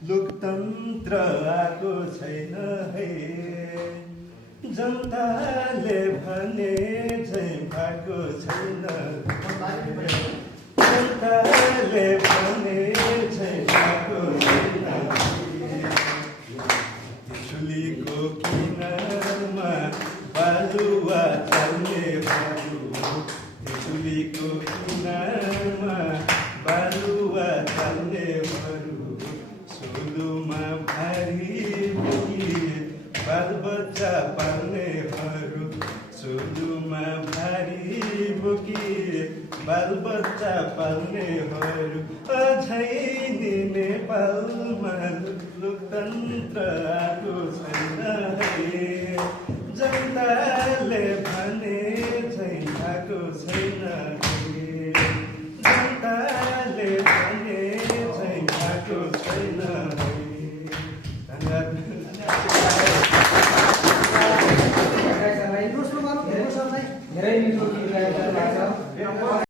लोकतन्त्र आएको छैन है, जनताले भने झैँ भएको छैन, जनताले भने झैँ भएको छैन। त्रिशुलीको किनारमा बालुवा चल्नेहरू, त्रिशुलीको किनारमा बालुवा चल्नेहरू, सोलुमा भारी बोकी बालबच्चा पाल्नेहरू, सोलुमा भारी बोकी बालबच्चा पाल्नेहरू। अझै नि नेपालमा लोकतन्त्र आएको छैन है, जनताले भने झैँ आएको छैन है, जनताले भने झैँ आएको छैन है। धेरै मिठो गीत गाएको छ।